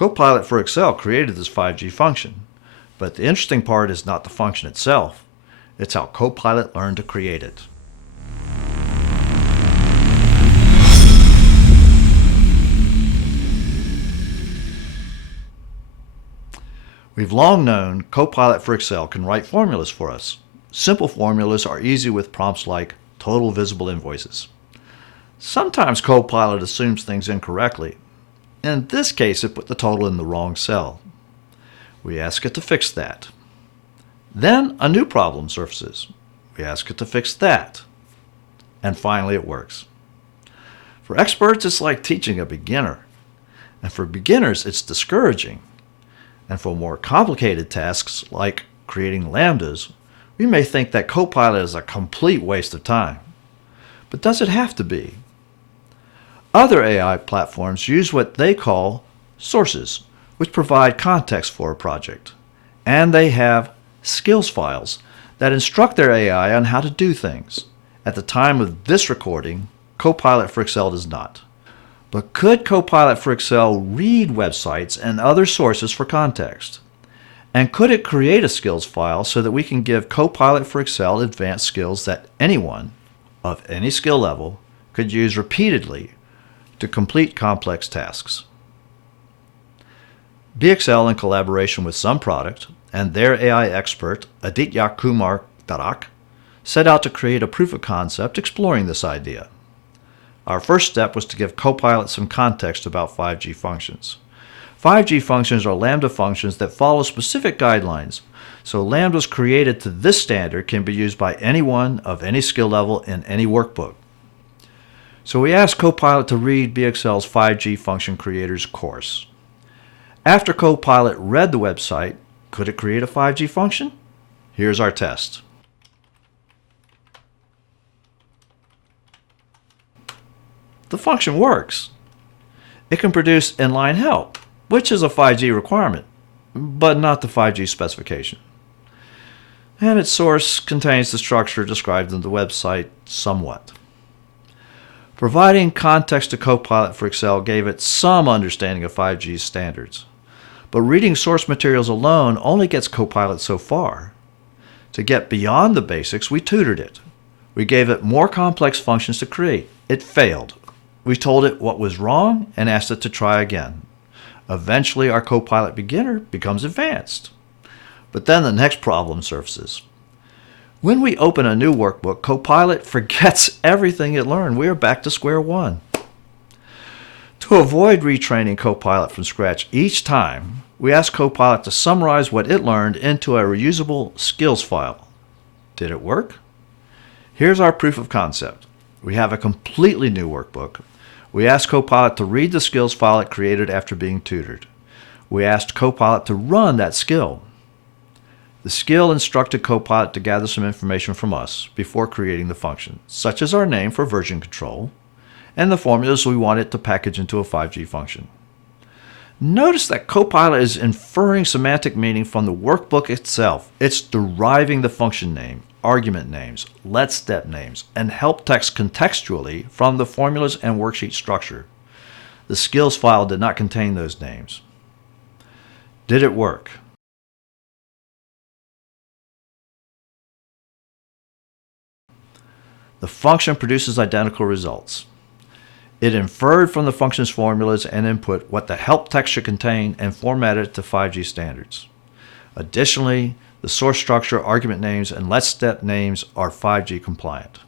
Copilot for Excel created this 5G function, but the interesting part is not the function itself, it's how Copilot learned to create it. We've long known Copilot for Excel can write formulas for us. Simple formulas are easy with prompts like total visible invoices. Sometimes Copilot assumes things incorrectly. In this case, it put the total in the wrong cell. We ask it to fix that. Then a new problem surfaces. We ask it to fix that. And finally it works. For experts, it's like teaching a beginner. And for beginners, it's discouraging. And for more complicated tasks like creating lambdas, we may think that Copilot is a complete waste of time. But does it have to be? Other AI platforms use what they call sources, which provide context for a project. And they have skills files that instruct their AI on how to do things. At the time of this recording, Copilot for Excel does not. But could Copilot for Excel read websites and other sources for context? And could it create a skills file so that we can give Copilot for Excel advanced skills that anyone, of any skill level, could use repeatedly to complete complex tasks? BXL, in collaboration with Some Product and their AI expert, Aditya Kumar Dharak, set out to create a proof of concept exploring this idea. Our first step was to give Copilot some context about 5G functions. 5G functions are lambda functions that follow specific guidelines, so lambdas created to this standard can be used by anyone of any skill level in any workbook. So we asked Copilot to read BXL's 5G Function Creators course. After Copilot read the website, could it create a 5G function? Here's our test. The function works. It can produce inline help, which is a 5G requirement, but not the 5G specification. And its source contains the structure described in the website somewhat. Providing context to Copilot for Excel gave it some understanding of 5G standards, but reading source materials alone only gets Copilot so far. To get beyond the basics, we tutored it. We gave it more complex functions to create. It failed. We told it what was wrong and asked it to try again. Eventually, our Copilot beginner becomes advanced. But then the next problem surfaces. When we open a new workbook, Copilot forgets everything it learned. We are back to square one. To avoid retraining Copilot from scratch each time, we asked Copilot to summarize what it learned into a reusable skills file. Did it work? Here's our proof of concept. We have a completely new workbook. We asked Copilot to read the skills file it created after being tutored. We asked Copilot to run that skill. The skill instructed Copilot to gather some information from us before creating the function, such as our name for version control, and the formulas we want it to package into a 5G function. Notice that Copilot is inferring semantic meaning from the workbook itself. It's deriving the function name, argument names, let step names, and help text contextually from the formulas and worksheet structure. The skills file did not contain those names. Did it work? The function produces identical results. It inferred from the function's formulas and input what the help text should contain and formatted it to 5G standards. Additionally, the source structure, argument names, and let step names are 5G compliant.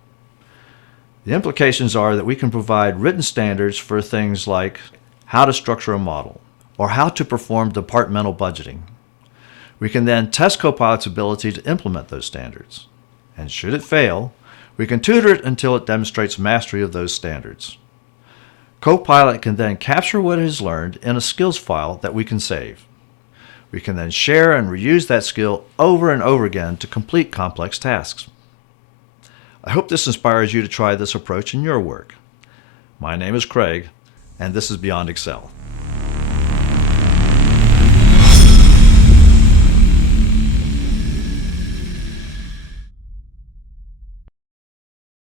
The implications are that we can provide written standards for things like how to structure a model or how to perform departmental budgeting. We can then test Copilot's ability to implement those standards. And should it fail, we can tutor it until it demonstrates mastery of those standards. Copilot can then capture what it has learned in a skills file that we can save. We can then share and reuse that skill over and over again to complete complex tasks. I hope this inspires you to try this approach in your work. My name is Craig, and this is Beyond Excel.